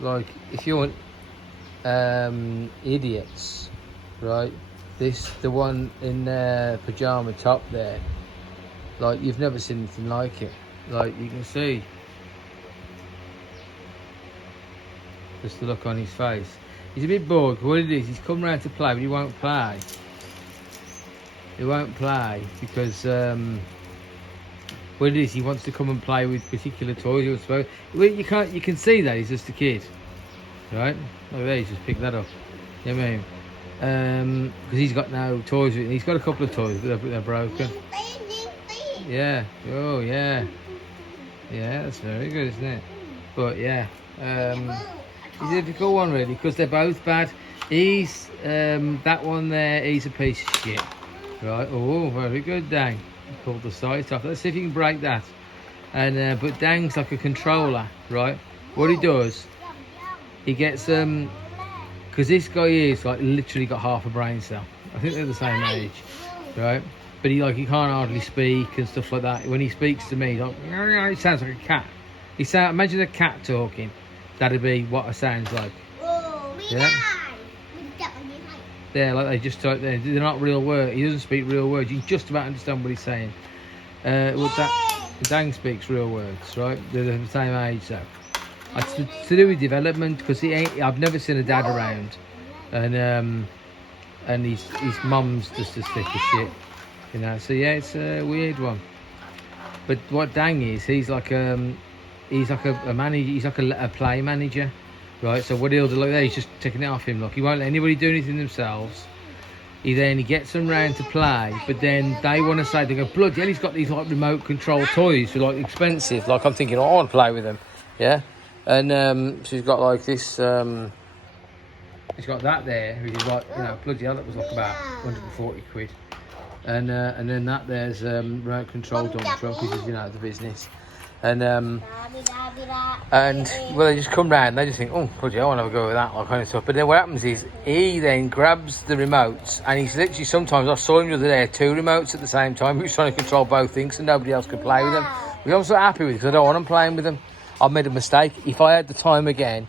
like, if you want idiots, right? The one in pajama top there, like, you've never seen anything like it. Like, you can see just the look on his face. He's a bit bored. What it is, he's come round to play, but he won't play. He won't play because what it is, he wants to come and play with particular toys. Well, you can see that he's just a kid, right? Look there, he's just picked that up. You know what I mean? Because he's got no toys with him. He's got a couple of toys, but they're broken. Yeah. Oh, yeah. Yeah, that's very good, isn't it? But yeah, he's a difficult one really because they're both bad. He's that one there. He's a piece of shit, right? Oh, very good, Dang. Pulled the sides off. Let's see if you can break that. And but Dang's like a controller, right? What he does, he gets because this guy is like literally got half a brain cell. I think they're the same age, right? But he can't hardly speak and stuff like that. When he speaks to me, he sounds like a cat. Imagine a cat talking. That'd be what it sounds like. Yeah. Yeah, like they just talk. They're not real words. He doesn't speak real words. You can just about understand what he's saying. Dang speaks real words, right? They're the same age though. It's to do with development because I've never seen a dad around, and his mum's just as thick as shit. You know, so yeah, it's a weird one. But what Dang is, he's like a manager. He's like a play manager, right? So what he'll do, like there, he's just taking it off him. Like he won't let anybody do anything themselves. He gets them round to play, but then they want to say, they go, bloody hell, he's got these like remote control toys, they're like expensive. Like I'm thinking, oh, I want to play with them, yeah. And she's got like this. She's got that there, which is like, you know, bloody hell, that was like about 140 quid. And then that there's remote control dump truck, which is, you know, the business. And well, they just come round and they just think, oh, bloody, I want to have a go with that, like kind of stuff. But then what happens is he then grabs the remotes and he's literally, sometimes I saw him the other day, 2 remotes at the same time. He was trying to control both things so nobody else could play with them. Which I'm so happy with because I don't want him playing with them. I've made a mistake. If I had the time again,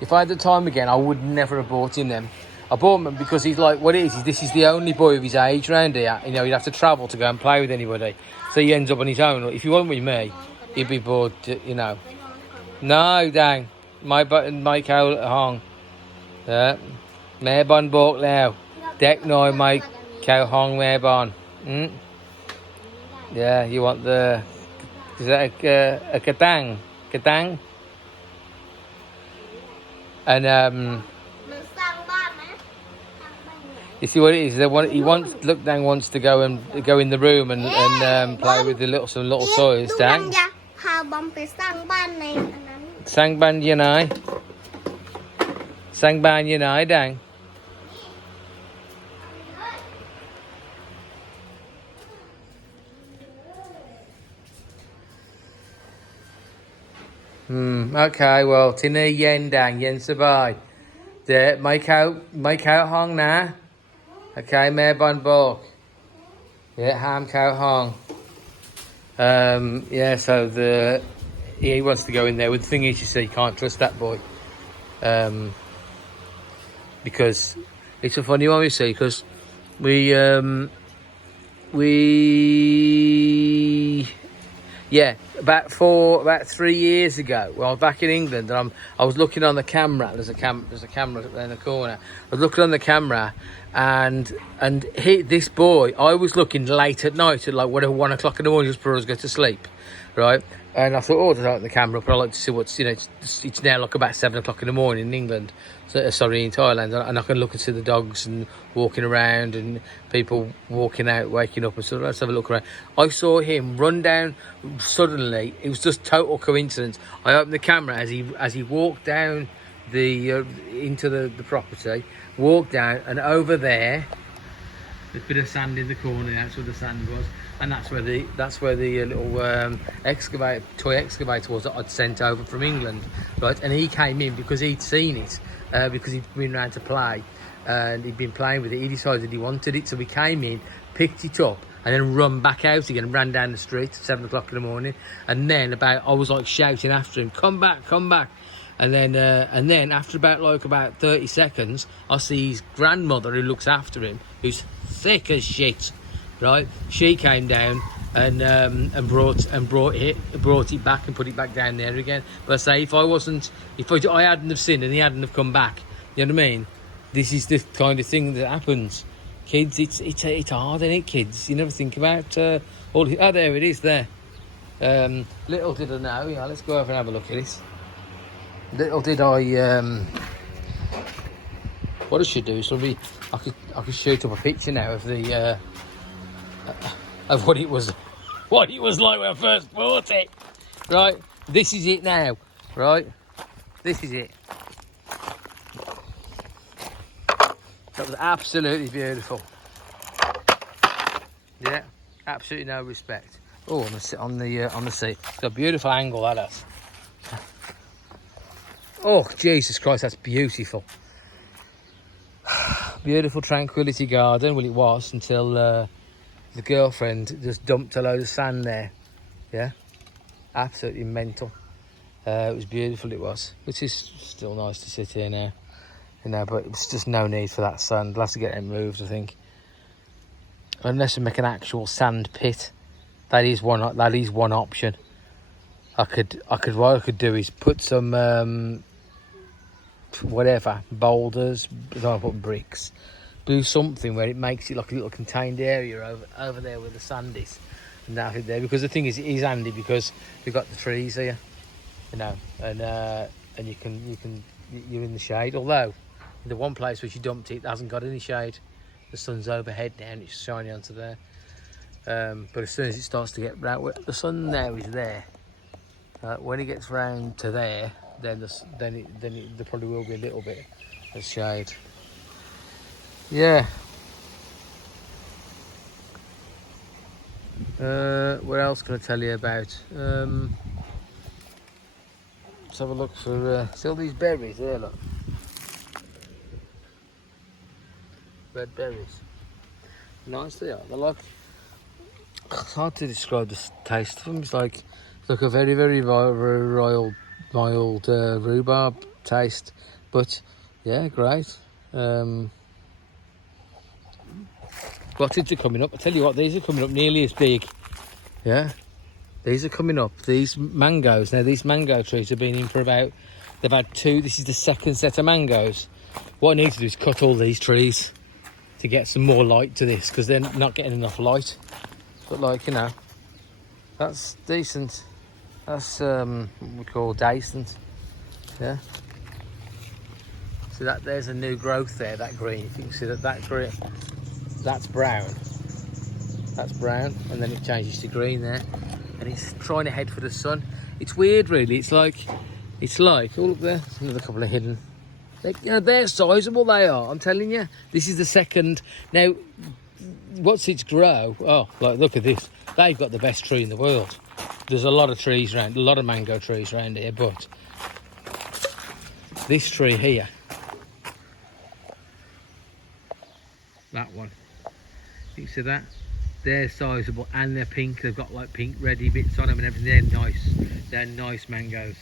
I would never have bought him them. I bought him because he's like, what it is this is the only boy of his age round here. You know, he'd have to travel to go and play with anybody. So he ends up on his own. If he wasn't with me, he'd be bored, you know. No, Dang. My button, my cow hong. Mare bon bok now. Deck no, my cow hong mare bon. Yeah, you want the. Is that a katang? Katang? And you see what it is? Dang wants to go in the room and play with some little toys. Dang. Sang ban you know. Sang ban you know, Dang. Okay, well, Tina yen Dang yen sabai. De make out hong na. Okay, mare bon bok. Yeah, ham cow hong. Yeah, so he wants to go in there. But the thing is, you see, you can't trust that boy. Because it's a funny one, you see, because about 3 years ago, well, I was back in England, and I was looking on the camera. There's a camera in the corner. I was looking on the camera, and this boy, I was looking late at night at like 1 o'clock in the morning just before I was going to sleep, right? And I thought, oh, I'll open the camera, but I like to see what's, you know, it's now like about 7 o'clock in the morning in England, in Thailand, and I can look and see the dogs and walking around and people walking out, waking up, and so let's have a look around. I saw him run down suddenly. It was just total coincidence. I opened the camera as he walked down into the property, walked down, and over there, there's a bit of sand in the corner. That's where the sand was. And that's where the little toy excavator was that I'd sent over from England, right? And he came in because he'd seen it, because he'd been around to play, and he'd been playing with it. He decided he wanted it, so we came in, picked it up, and then run back out again and ran down the street at 7 o'clock in the morning. And then I was like shouting after him, come back. And then after about 30 seconds, I see his grandmother who looks after him, who's thick as shit, right? She came down and brought it back and put it back down there again. But I say, if I hadn't have seen and he hadn't have come back, you know what I mean? This is the kind of thing that happens. Kids, it's hard, isn't it, kids? You never think about all. Oh, there it is there. Little did I know. Yeah, let's go over and have a look at this. Little did I. What I should do is I could shoot up a picture now of the of what it was like when I first bought it. Right, this is it now. Right, this is it. That was absolutely beautiful. Yeah, absolutely no respect. Oh, I'm gonna sit on the seat. It's a beautiful angle that has. Oh, Jesus Christ, that's beautiful. Beautiful Tranquility Garden. Well, it was until the girlfriend just dumped a load of sand there. Yeah, absolutely mental. It was beautiful, it was. Which is still nice to sit here now. You know, but it's just no need for that sand. We'll have to get it moved, I think. Unless we make an actual sand pit. That is one option. What I could do is put some whatever, boulders, I don't put bricks, do something where it makes it like a little contained area over there where the sand is, and have it there. Because the thing is, it is handy because we've got the trees here, you know, and you're in the shade. Although the one place where she dumped it hasn't got any shade. The sun's overhead now and it's shining onto there. But as soon as it starts to get round, the sun now is there. When it gets round to there, then there probably will be a little bit of shade. Yeah. What else can I tell you about? Let's have a look for still these berries there. Look, red berries. Nice they are. They're like, it's hard to describe the taste of them. It's like a very, very mild rhubarb taste, but yeah, great. What are coming up? I tell you what, these are coming up nearly as big. Yeah, these are coming up. These mangoes. Now these mango trees have been in for about. They've had two. This is the second set of mangoes. What I need to do is cut all these trees to get some more light to this, because they're not getting enough light. But like, you know, that's decent. That's what we call decent. Yeah. So there's a new growth there, that green. If you can see that green, that's brown. That's brown, and then it changes to green there. And it's trying to head for the sun. It's weird, really. It's like, oh look there, another couple of hidden. They're sizable, they are, I'm telling you. This is the second. Now, what's its grow? Oh, like, look at this. They've got the best tree in the world. There's a lot of trees around, a lot of mango trees around here, but this tree here, that one, you see that? They're sizable and they're pink. They've got like pink, reddy bits on them and everything. They're nice. They're nice mangoes.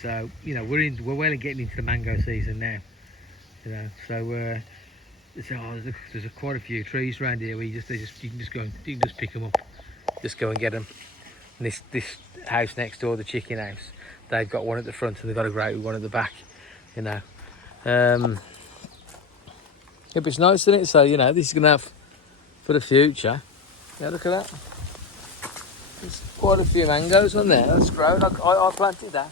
So you know, we're well getting into the mango season now. You know, so there's quite a few trees around here where you can just pick them up, just go and get them. And this house next door, the chicken house, they've got one at the front and they've got a great one at the back. You know, yeah, but it's nice, isn't it? So you know, this is gonna have for the future. Yeah, look at that. There's quite a few mangoes on there. That's grown. I planted that.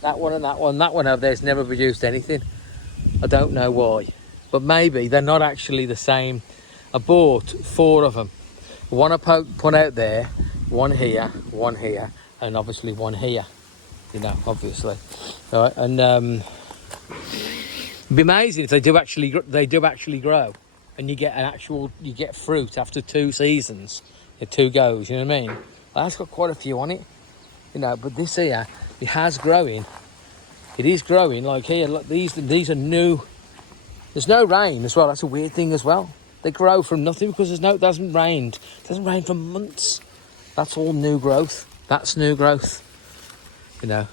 That one and that one. That one over there's never produced anything. I don't know why, but maybe they're not actually the same. I bought 4 of them. One I put out there, one here, and obviously one here. You know, obviously. All right, and it'd be amazing if they do actually grow, and you get fruit after 2 seasons, 2 goes. You know what I mean? That's got quite a few on it. You know, but this here, it has growing. It is growing. Like here, look, these are new. There's no rain as well. That's a weird thing as well. They grow from nothing because it hasn't rained. It hasn't rained for months. That's all new growth. That's new growth. You know.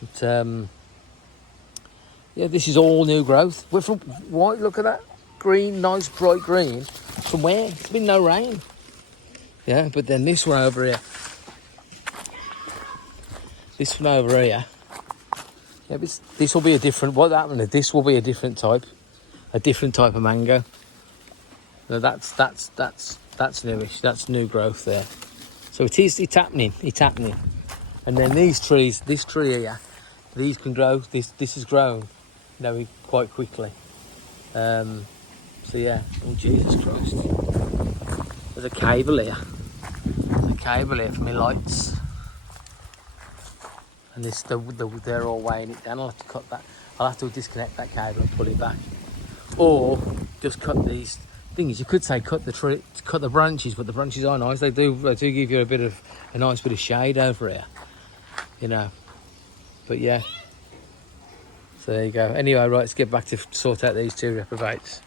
But, yeah, this is all new growth. We're from white. Look at that green, nice bright green. From where? It's been no rain. Yeah, but then this one over here. This one over here. Yeah, this will be a different. What happened? This will be a different type of mango. No, that's newish. That's new growth there. So it's happening. It's happening. And then these trees, this tree here, these can grow. This is grown, quite quickly. So yeah. Oh Jesus Christ! There's a cable here. There's a cable here for my lights. And they're all weighing it down. I'll have to cut that. I'll have to disconnect that cable and pull it back, or just cut these. Thing is, you could say cut the branches, but the branches are nice. They do give you a nice bit of shade over here, But yeah. So there you go. Anyway, right, let's get back to sort out these two reprobates.